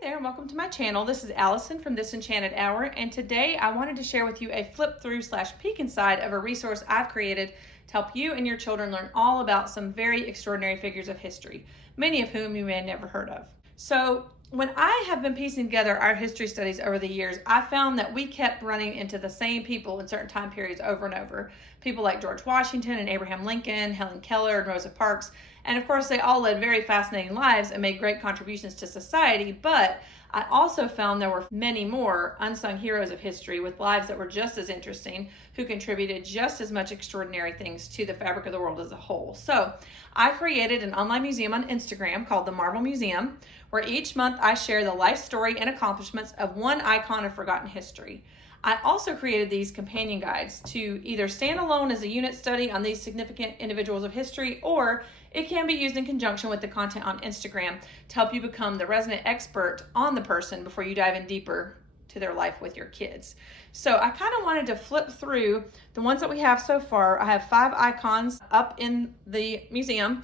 Hey there, and welcome to my channel. This is Allison from This Enchanted Hour, and today I wanted to share with you a flip through / peek inside of a resource I've created to help you and your children learn all about some very extraordinary figures of history, many of whom you may have never heard of. So when I have been piecing together our history studies over the years, I found that we kept running into the same people in certain time periods over and over. People like George Washington and Abraham Lincoln, Helen Keller and Rosa Parks. And of course, they all led very fascinating lives and made great contributions to society. But I also found there were many more unsung heroes of history with lives that were just as interesting, who contributed just as much extraordinary things to the fabric of the world as a whole. So I created an online museum on Instagram called the Marvel Museum, where each month I share the life story and accomplishments of one icon of forgotten history. I also created these companion guides to either stand alone as a unit study on these significant individuals of history, or it can be used in conjunction with the content on Instagram to help you become the resident expert on the person before you dive in deeper to their life with your kids. So I kind of wanted to flip through the ones that we have so far. I have 5 icons up in the museum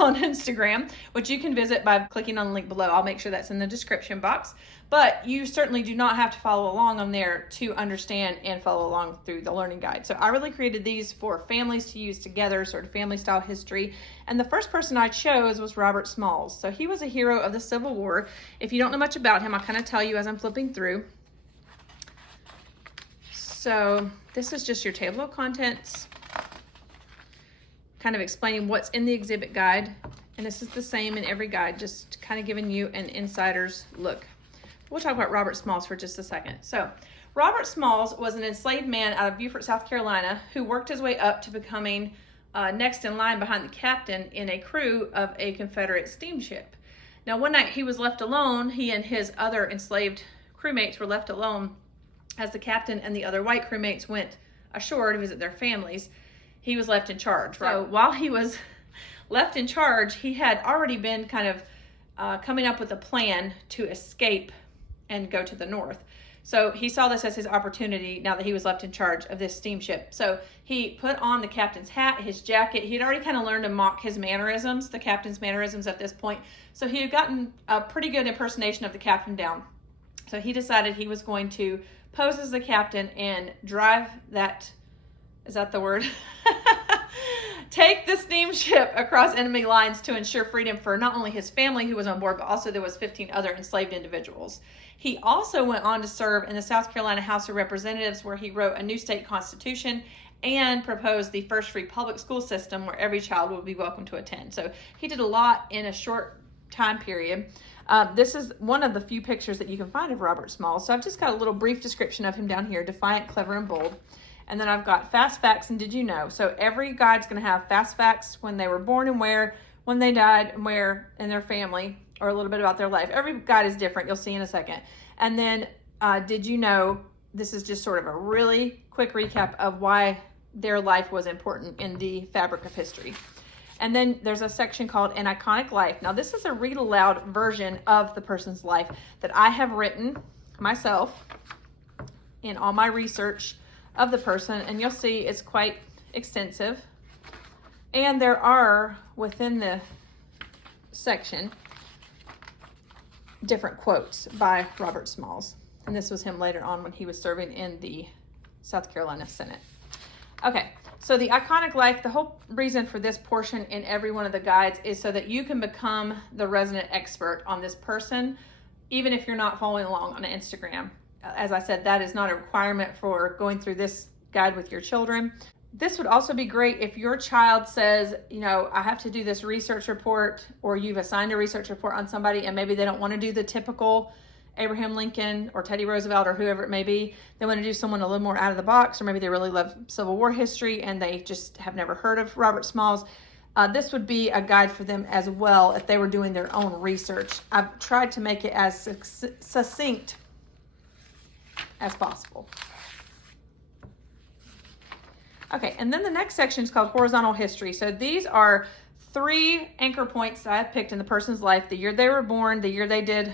on Instagram, which you can visit by clicking on the link below. I'll make sure that's in the description box. But you certainly do not have to follow along on there to understand and follow along through the learning guide. So I really created these for families to use together, sort of family style history. And the first person I chose was Robert Smalls. So he was a hero of the Civil War. If you don't know much about him, I'll kind of tell you as I'm flipping through. So this is just your table of contents, kind of explaining what's in the exhibit guide. And this is the same in every guide, just kind of giving you an insider's look. We'll talk about Robert Smalls for just a second. So Robert Smalls was an enslaved man out of Beaufort, South Carolina, who worked his way up to becoming next in line behind the captain in a crew of a Confederate steamship. Now one night he was left alone. He and his other enslaved crewmates were left alone as the captain and the other white crewmates went ashore to visit their families. He was left in charge. So while he was left in charge, he had already been kind of coming up with a plan to escape and go to the north. So he saw this as his opportunity now that he was left in charge of this steamship. So he put on the captain's hat, his jacket. He had already kind of learned to mock his mannerisms, the captain's mannerisms at this point. So he had gotten a pretty good impersonation of the captain down. So he decided he was going to pose as the captain and drive that, is that the word? Take the steamship across enemy lines to ensure freedom for not only his family who was on board, but also there was 15 other enslaved individuals. He also went on to serve in the South Carolina House of Representatives, where he wrote a new state constitution and proposed the first free public school system where every child would be welcome to attend. So he did a lot in a short time period. This is one of the few pictures that you can find of Robert Smalls. So I've just got a little brief description of him down here: defiant, clever, and bold. And then I've got fast facts and did you know. So every guide's going to have fast facts: when they were born and where, when they died and where, and their family, or a little bit about their life. Every guide is different. You'll see in a second. And then did you know, this is just sort of a really quick recap of why their life was important in the fabric of history. And then there's a section called An Iconic Life. Now this is a read aloud version of the person's life that I have written myself in all my research of the person, and you'll see it's quite extensive. And there are, within the section, different quotes by Robert Smalls. And this was him later on when he was serving in the South Carolina Senate. Okay, so the iconic life, the whole reason for this portion in every one of the guides is so that you can become the resident expert on this person, even if you're not following along on Instagram. As I said, that is not a requirement for going through this guide with your children. This would also be great if your child says, you know, I have to do this research report, or you've assigned a research report on somebody and maybe they don't want to do the typical Abraham Lincoln or Teddy Roosevelt or whoever it may be. They want to do someone a little more out of the box, or maybe they really love Civil War history and they just have never heard of Robert Smalls. This would be a guide for them as well if they were doing their own research. I've tried to make it as succinct as possible. Okay, and then the next section is called Horizontal History. So these are 3 anchor points that I've picked in the person's life: the year they were born, the year they did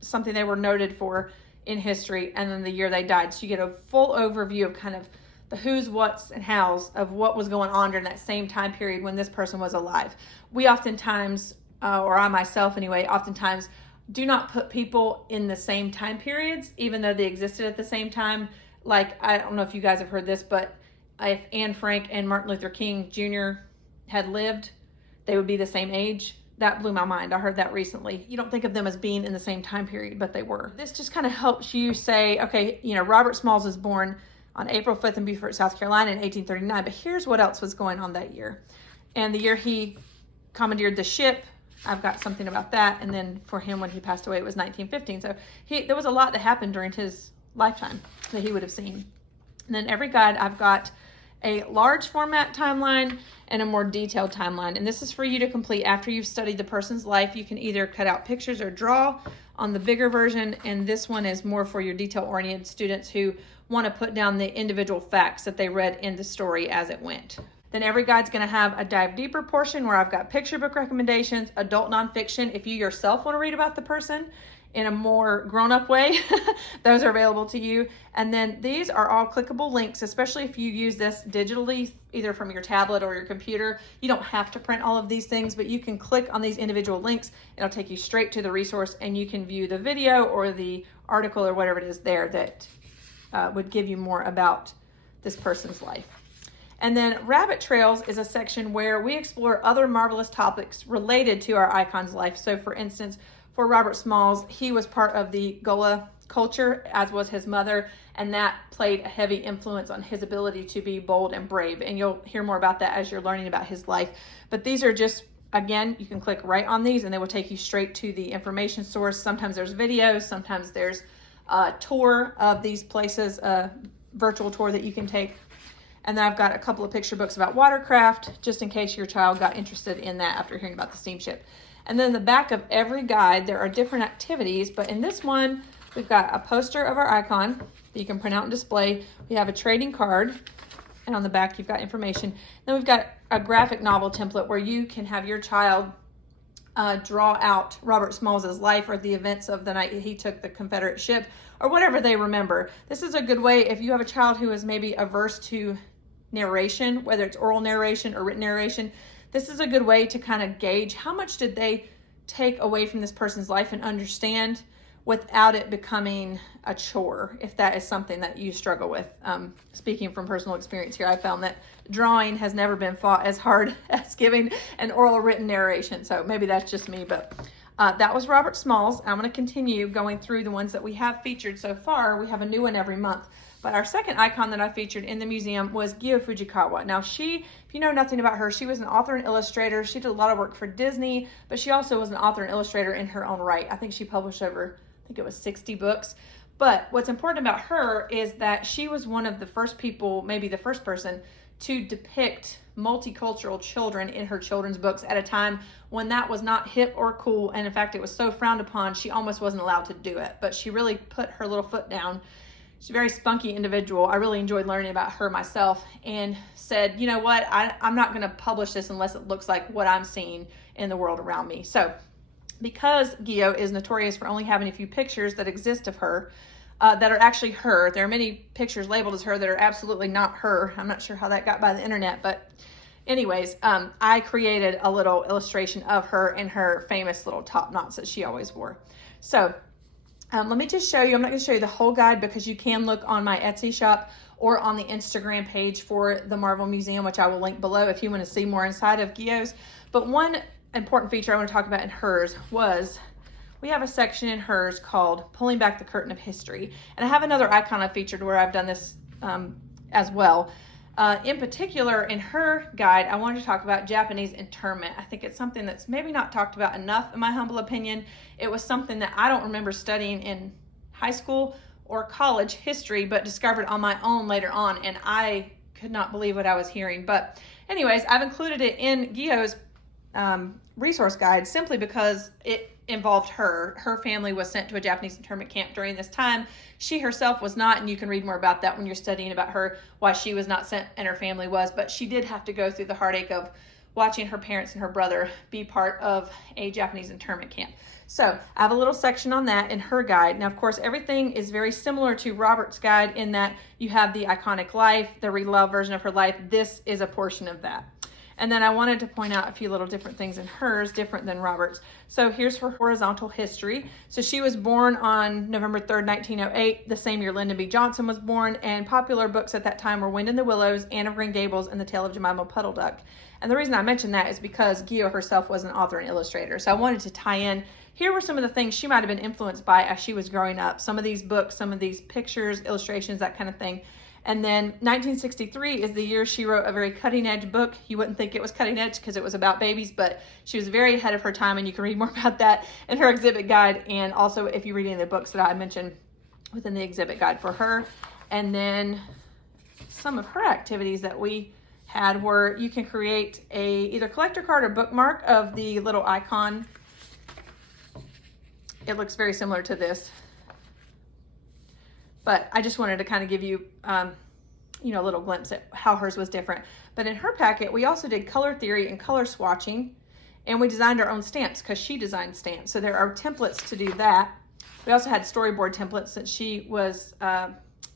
something they were noted for in history, and then the year they died. So you get a full overview of kind of the who's, what's, and how's of what was going on during that same time period when this person was alive. We oftentimes, or I myself anyway, oftentimes do not put people in the same time periods, even though they existed at the same time. Like, I don't know if you guys have heard this, but if Anne Frank and Martin Luther King Jr. had lived, they would be the same age. That blew my mind. I heard that recently. You don't think of them as being in the same time period, but they were. This just kind of helps you say, okay, you know, Robert Smalls was born on April 5th in Beaufort, South Carolina in 1839, but here's what else was going on that year. And the year he commandeered the ship, I've got something about that. And then for him, when he passed away, it was 1915. So there was a lot that happened during his lifetime that he would have seen. And then every guide, I've got a large format timeline and a more detailed timeline. And this is for you to complete after you've studied the person's life. You can either cut out pictures or draw on the bigger version. And this one is more for your detail-oriented students who want to put down the individual facts that they read in the story as it went. Then every guide's going to have a dive deeper portion where I've got picture book recommendations, adult nonfiction. If you yourself want to read about the person in a more grown-up way, those are available to you. And then these are all clickable links, especially if you use this digitally, either from your tablet or your computer. You don't have to print all of these things, but you can click on these individual links. It'll take you straight to the resource, and you can view the video or the article or whatever it is there that would give you more about this person's life. And then Rabbit Trails is a section where we explore other marvelous topics related to our icon's life. So for instance, for Robert Smalls, he was part of the Gullah culture, as was his mother, and that played a heavy influence on his ability to be bold and brave. And you'll hear more about that as you're learning about his life. But these are just, again, you can click right on these and they will take you straight to the information source. Sometimes there's videos, sometimes there's a tour of these places, a virtual tour that you can take. And then I've got a couple of picture books about watercraft, just in case your child got interested in that after hearing about the steamship. And then in the back of every guide, there are different activities, but in this one, we've got a poster of our icon that you can print out and display. We have a trading card, and on the back, you've got information. Then we've got a graphic novel template where you can have your child draw out Robert Smalls' life or the events of the night he took the Confederate ship or whatever they remember. This is a good way if you have a child who is maybe averse to narration, whether it's oral narration or written narration. This is a good way to kind of gauge how much did they take away from this person's life and understand without it becoming a chore, if that is something that you struggle with. Speaking from personal experience here, I found that drawing has never been fought as hard as giving an oral written narration. So maybe that's just me, but that was Robert Smalls. I'm going to continue going through the ones that we have featured so far. We have a new one every month. But our second icon that I featured in the museum was Gyo Fujikawa. Now she, if you know nothing about her, she was an author and illustrator. She did a lot of work for Disney, but she also was an author and illustrator in her own right. I think she published over, I think it was 60 books. But what's important about her is that she was one of the first people, maybe the first person, to depict multicultural children in her children's books at a time when that was not hip or cool. And in fact, it was so frowned upon, she almost wasn't allowed to do it. But she really put her little foot down. She's a very spunky individual. I really enjoyed learning about her myself and said, you know what, I'm not going to publish this unless it looks like what I'm seeing in the world around me. So because Gyo is notorious for only having a few pictures that exist of her, that are actually her. There are many pictures labeled as her that are absolutely not her. I'm not sure how that got by the internet, but anyways, I created a little illustration of her in her famous little top knots that she always wore. So let me just show you. I'm not going to show you the whole guide because you can look on my Etsy shop or on the Instagram page for the Marvel Museum, which I will link below if you want to see more inside of Gyo's. But one important feature I want to talk about in hers was we have a section in hers called Pulling Back the Curtain of History. And I have another icon I featured where I've done this as well. In particular, in her guide, I wanted to talk about Japanese internment. I think it's something that's maybe not talked about enough, in my humble opinion. It was something that I don't remember studying in high school or college history, but discovered on my own later on, and I could not believe what I was hearing. But anyways, I've included it in Gyo's resource guide simply because it involved her. Her family was sent to a Japanese internment camp during this time. She herself was not, and you can read more about that when you're studying about her, why she was not sent and her family was, but she did have to go through the heartache of watching her parents and her brother be part of a Japanese internment camp. So I have a little section on that in her guide. Now, of course, everything is very similar to Robert's guide in that you have the iconic life, the read-aloud version of her life. This is a portion of that. And then I wanted to point out a few little different things in hers, different than Robert's. So here's her horizontal history. So she was born on November 3rd, 1908, the same year Lyndon B. Johnson was born, and popular books at that time were Wind in the Willows, Anne of Green Gables, and The Tale of Jemima Puddle Duck. And the reason I mention that is because Gio herself was an author and illustrator. So I wanted to tie in, here were some of the things she might have been influenced by as she was growing up. Some of these books, some of these pictures, illustrations, that kind of thing. And then 1963 is the year she wrote a very cutting edge book. You wouldn't think it was cutting edge because it was about babies, but she was very ahead of her time, and you can read more about that in her exhibit guide. And also if you read any of the books that I mentioned within the exhibit guide for her. And then some of her activities that we had were, you can create a either collector card or bookmark of the little icon. It looks very similar to this, but I just wanted to kind of give you, you know, a little glimpse at how hers was different. But in her packet, we also did color theory and color swatching, and we designed our own stamps because she designed stamps. So there are templates to do that. We also had storyboard templates since she was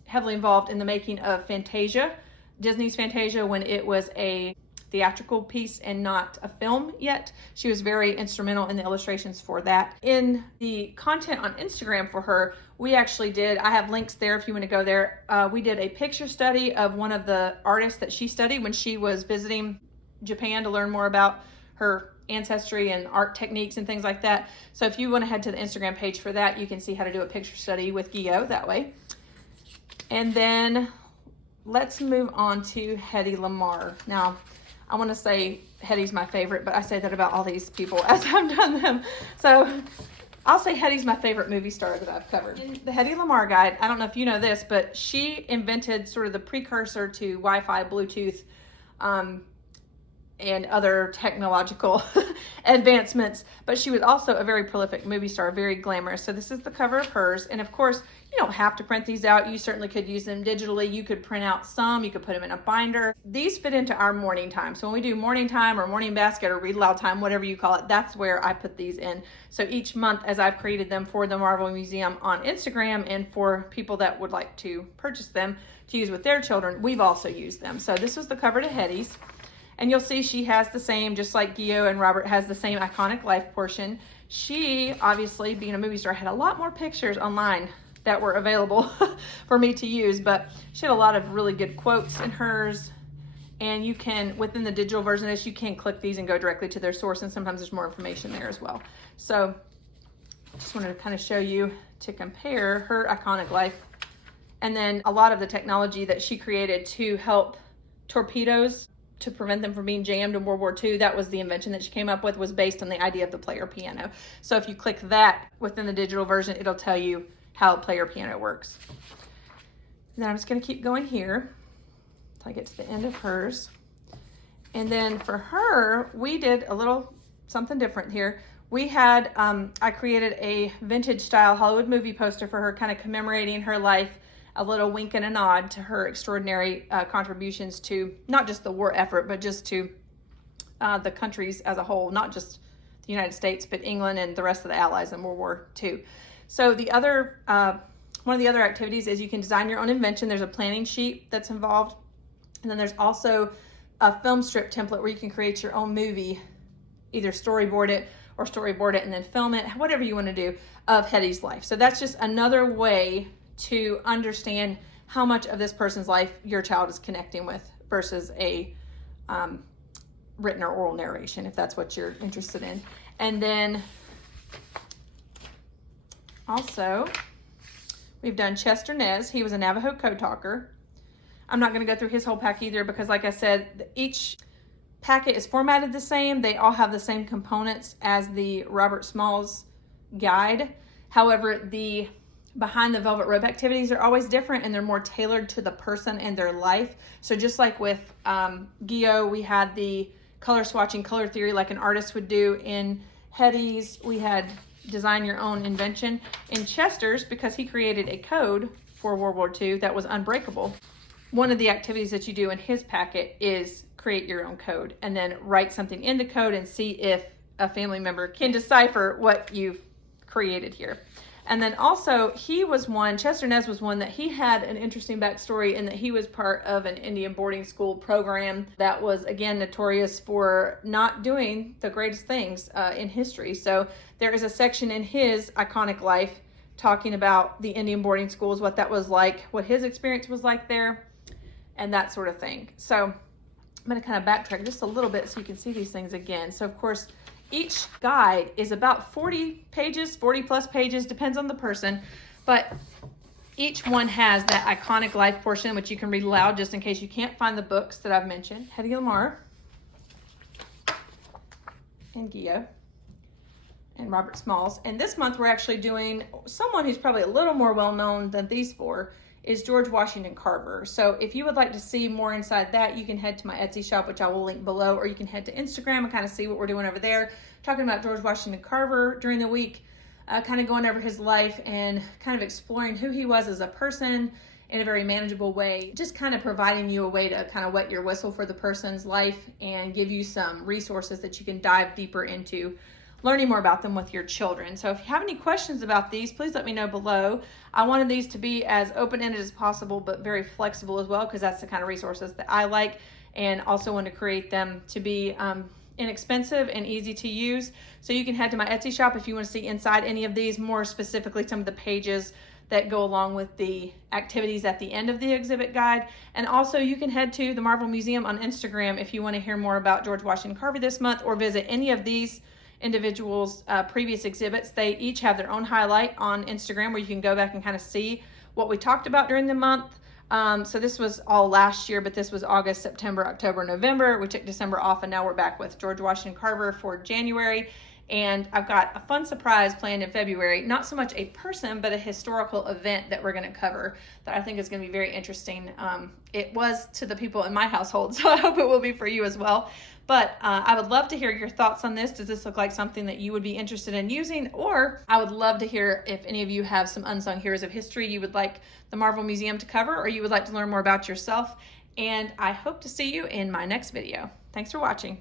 heavily involved in the making of Fantasia, Disney's Fantasia, when it was a theatrical piece and not a film yet. She was very instrumental in the illustrations for that. In the content on Instagram for her, we actually did, I have links there if you want to go there. We did a picture study of one of the artists that she studied when she was visiting Japan to learn more about her ancestry and art techniques and things like that. So if you want to head to the Instagram page for that, you can see how to do a picture study with Gio that way. And then let's move on to Hedy Lamarr. Now, I want to say Hedy's my favorite, but I say that about all these people as I've done them. So I'll say Hedy's my favorite movie star that I've covered. In the Hedy Lamarr guide, I don't know if you know this, but she invented sort of the precursor to Wi-Fi, Bluetooth, and other technological advancements. But she was also a very prolific movie star, very glamorous. So this is the cover of hers. And of course, you don't have to print these out. You certainly could use them digitally. You could print out some, you could put them in a binder. These fit into our morning time. So when we do morning time or morning basket or read aloud time, whatever you call it, that's where I put these in. So each month, as I've created them for the Marvel Museum on Instagram and for people that would like to purchase them to use with their children, we've also used them. So this was the cover to Hedy's. And you'll see she has the same, just like Gio and Robert has the same iconic life portion. She, obviously, being a movie star, had a lot more pictures online that were available for me to use, but she had a lot of really good quotes in hers. And you can, within the digital version of this, you can click these and go directly to their source, and sometimes there's more information there as well. So just wanted to kind of show you to compare her iconic life and then a lot of the technology that she created to help torpedoes, to prevent them from being jammed in World War II. That was the invention that she came up with, was based on the idea of the player piano. So if you click that within the digital version, it'll tell you how a player piano works. And then I'm just going to keep going here until I get to the end of hers. And then for her, we did a little something different here. We had, I created a vintage style Hollywood movie poster for her, kind of commemorating her life, a little wink and a nod to her extraordinary contributions to not just the war effort, but just to the countries as a whole, not just the United States, but England and the rest of the Allies in World War II. So the other, one of the other activities is you can design your own invention. There's a planning sheet that's involved. And then there's also a film strip template where you can create your own movie, either storyboard it and then film it, whatever you want to do, of Hedy's life. So that's just another way to understand how much of this person's life your child is connecting with versus a written or oral narration, if that's what you're interested in. And then also, we've done Chester Nez. He was a Navajo code talker. I'm not going to go through his whole pack either because, like I said, each packet is formatted the same. They all have the same components as the Robert Smalls guide. However, the behind the velvet rope activities are always different, and they're more tailored to the person and their life. So just like with Gio, we had the color swatching, color theory like an artist would do. In Hedy's, we had design your own invention. In Chester's, because he created a code for World War II that was unbreakable, one of the activities that you do in his packet is create your own code and then write something in the code and see if a family member can decipher what you've created here. And then also he was one, Chester Nez was one that he had an interesting backstory in that he was part of an Indian boarding school program that was, again, notorious for not doing the greatest things in history. So there is a section in his iconic life talking about the Indian boarding schools, what that was like, what his experience was like there, and that sort of thing. So I'm going to kind of backtrack just a little bit so you can see these things again. So of course, each guide is about 40 pages, 40 plus pages, depends on the person, but each one has that iconic life portion, which you can read aloud just in case you can't find the books that I've mentioned. Hedy Lamarr and Gio and Robert Smalls. And this month we're actually doing someone who's probably a little more well-known than these four, is George Washington Carver. So if you would like to see more inside that, you can head to my Etsy shop, which I will link below, or you can head to Instagram and kind of see what we're doing over there, talking about George Washington Carver during the week, kind of going over his life and kind of exploring who he was as a person in a very manageable way, just kind of providing you a way to kind of wet your whistle for the person's life and give you some resources that you can dive deeper into learning more about them with your children. So if you have any questions about these, please let me know below. I wanted these to be as open-ended as possible, but very flexible as well, because that's the kind of resources that I like, and also want to create them to be inexpensive and easy to use. So you can head to my Etsy shop if you want to see inside any of these, more specifically some of the pages that go along with the activities at the end of the exhibit guide. And also you can head to the Marvel Museum on Instagram if you want to hear more about George Washington Carver this month, or visit any of these individuals' previous exhibits. They each have their own highlight on Instagram where you can go back and kind of see what we talked about during the month. So this was all last year, but this was August, September, October, November. We took December off, and now we're back with George Washington Carver for January. And I've got a fun surprise planned in February. Not so much a person, but a historical event that we're going to cover that I think is going to be very interesting. It was to the people in my household, so I hope it will be for you as well. But I would love to hear your thoughts on this. Does this look like something that you would be interested in using? Or I would love to hear if any of you have some unsung heroes of history you would like the Marvel Museum to cover, or you would like to learn more about yourself. And I hope to see you in my next video. Thanks for watching.